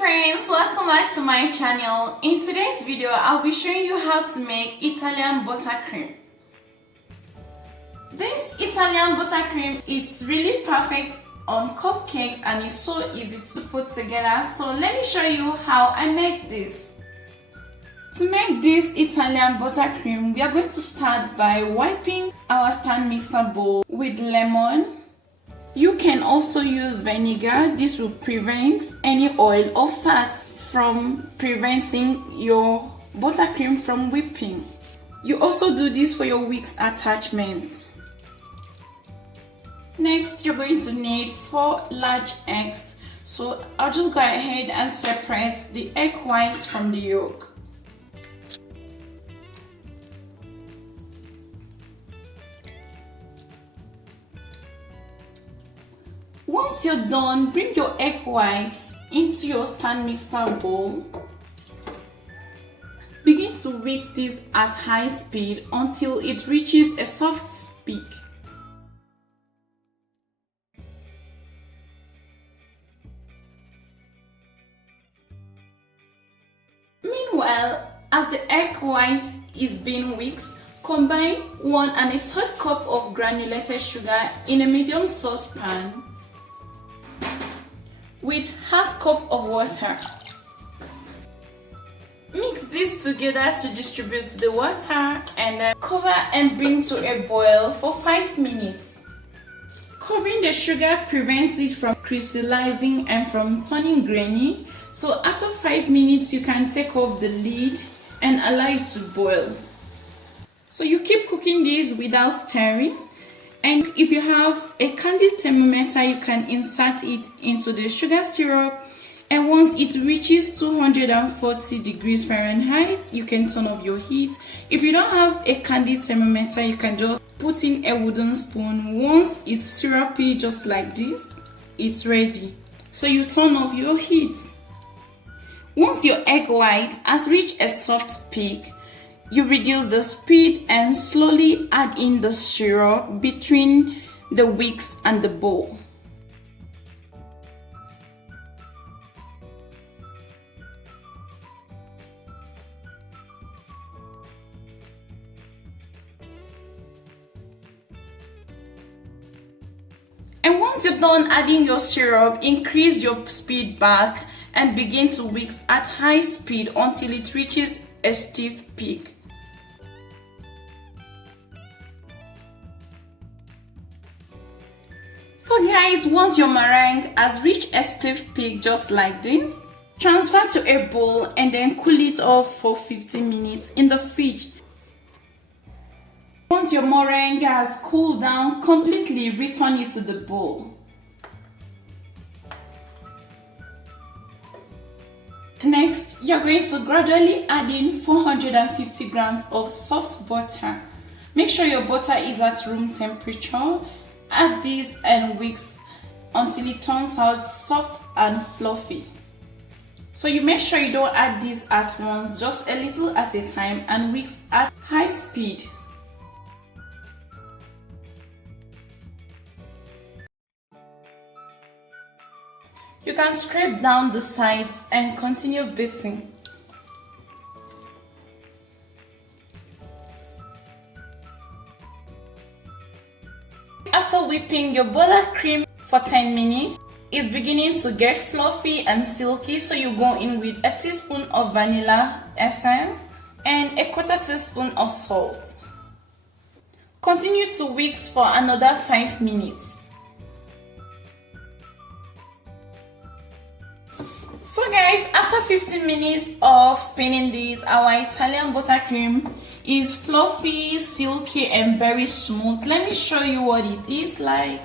friends, welcome back to my channel. In today's video I'll be showing you how to make Italian buttercream. This Italian buttercream is really perfect on cupcakes and it's so easy to put together. So let me show you how I make this. To make this Italian buttercream, we are going to start by wiping our stand mixer bowl with lemon. You can also use vinegar. This will prevent any oil or fat from preventing your buttercream from whipping. You also do this for your wicks attachment. Next, you're going to need 4 large eggs. So I'll just go ahead and separate the egg whites from the yolk. Once you're done, bring your egg whites into your stand mixer bowl. Begin to whisk this at high speed until it reaches a soft peak. Meanwhile, as the egg white is being whisked, combine 1 1/3 cup of granulated sugar in a medium saucepan with 1/2 cup of water. Mix this together to distribute the water and then cover and bring to a boil for 5 minutes. Covering the sugar prevents it from crystallizing and from turning grainy. So after 5 minutes you can take off the lid and allow it to boil. So you keep cooking this without stirring. And if you have a candle thermometer, you can insert it into the sugar syrup, and once it reaches 240 degrees Fahrenheit, you can turn off your heat. If you don't have a candle thermometer, you can just put in a wooden spoon. Once it's syrupy just like this, it's ready. So you turn off your heat. Once your egg white has reached a soft peak, you reduce the speed and slowly add in the syrup between the wicks and the bowl. And once you're done adding your syrup, increase your speed back and begin to whisk at high speed until it reaches a stiff peak. So guys, once your meringue has reached a stiff peak just like this, transfer to a bowl and then cool it off for 15 minutes in the fridge. Once your meringue has cooled down completely, return it to the bowl. Next, you're going to gradually add in 450 grams of soft butter. Make sure your butter is at room temperature. Add this and whisk until it turns out soft and fluffy. So you make sure you don't add this at once, just a little at a time, and whisk at high speed. You can scrape down the sides and continue beating. After whipping your buttercream for 10 minutes, it's beginning to get fluffy and silky, so you go in with a teaspoon of vanilla essence and a 1/4 teaspoon of salt. Continue to whisk for another 5 minutes. So guys, after 15 minutes of spinning this, our Italian buttercream is fluffy, silky and very smooth. Let me show you what it is like.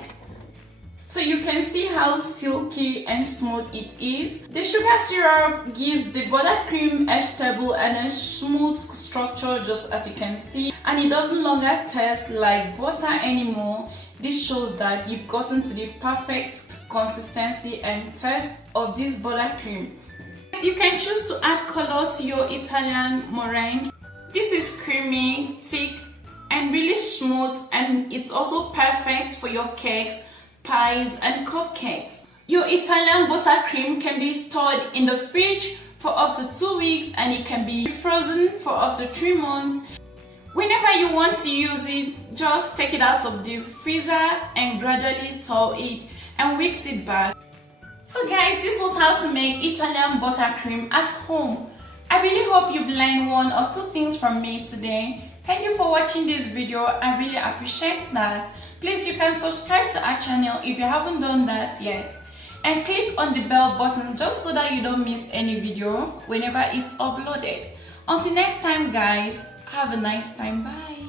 So you can see how silky and smooth it is. The sugar syrup gives the buttercream a stable and a smooth structure, just as you can see, and it doesn't longer taste like butter anymore. This shows that you've gotten to the perfect consistency and taste of this buttercream. You can choose to add color to your Italian meringue. This is creamy, thick and really smooth, and it's also perfect for your cakes, pies and cupcakes. Your Italian buttercream can be stored in the fridge for up to 2 weeks, and it can be frozen for up to 3 months. Whenever you want to use it, just take it out of the freezer and gradually thaw it and whisk it back. So guys, this was how to make Italian buttercream at home. I really hope you've learned 1 or 2 things from me today. Thank you for watching this video. I really appreciate that. Please, you can subscribe to our channel if you haven't done that yet. And click on the bell button just so that you don't miss any video whenever it's uploaded. Until next time guys, have a nice time. Bye.